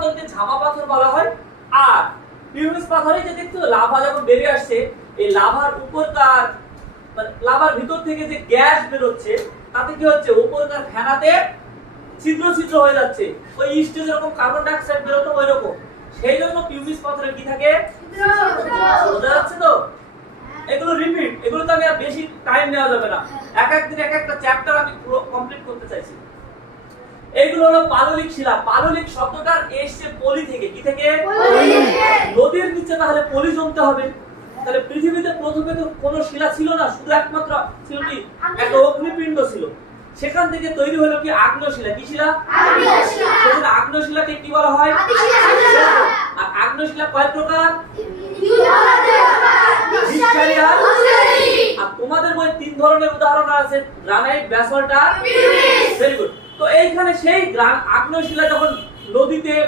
পাথরকে ঝামা পাথর বলা হয়। আর পিউমিস পাথরে যে দেখছো লাভা যখন বেরিয়ে আসছে, এই লাভার উপরকার লাভার ভিতর থেকে যে গ্যাস বের হচ্ছে তাতে কি হচ্ছে, উপরকার ফেনাতে ছিদ্র ছিদ্র হয়ে যাচ্ছে, ওই স্টেজ যেরকম কার্বন ডাই অক্সাইড বেরোতো ওই রকম। সেই জন্য পিউমিস পাথরে কি থাকে, বোঝা যাচ্ছে তো? এগুলো রিপিট, এগুলো তো আমি আর বেশি টাইম নেওয়া যাবে না, এক এক দিন এক একটা চ্যাপ্টার আমি পুরো কমপ্লিট করতে চাইছি। এইগুলো হলো পাললিক শিলা। পাললিক শব্দটার এসছে পলি থেকে, কি থেকে? নদীর নিচে তাহলে পলি জমতে হবে। তাহলে পৃথিবীতে প্রথমে তো কোনো শিলা ছিল না, শুধু একমাত্র ছিল কি, একটা অগ্নিপিণ্ড ছিল। সেখান থেকে তৈরি হলো কি আগ্নেয় শিলা। কি শিলা? সেজন্য আগ্নেয় শিলাকে কি বলা হয়? আর আগ্নেয় শিলা কয় প্রকার? আর তোমাদের বই 3 ধরনের উদাহরণ আছে, granite, basalt are very good. তো এইখানে সেই আগ্নেয় শিলা যখন নদীতে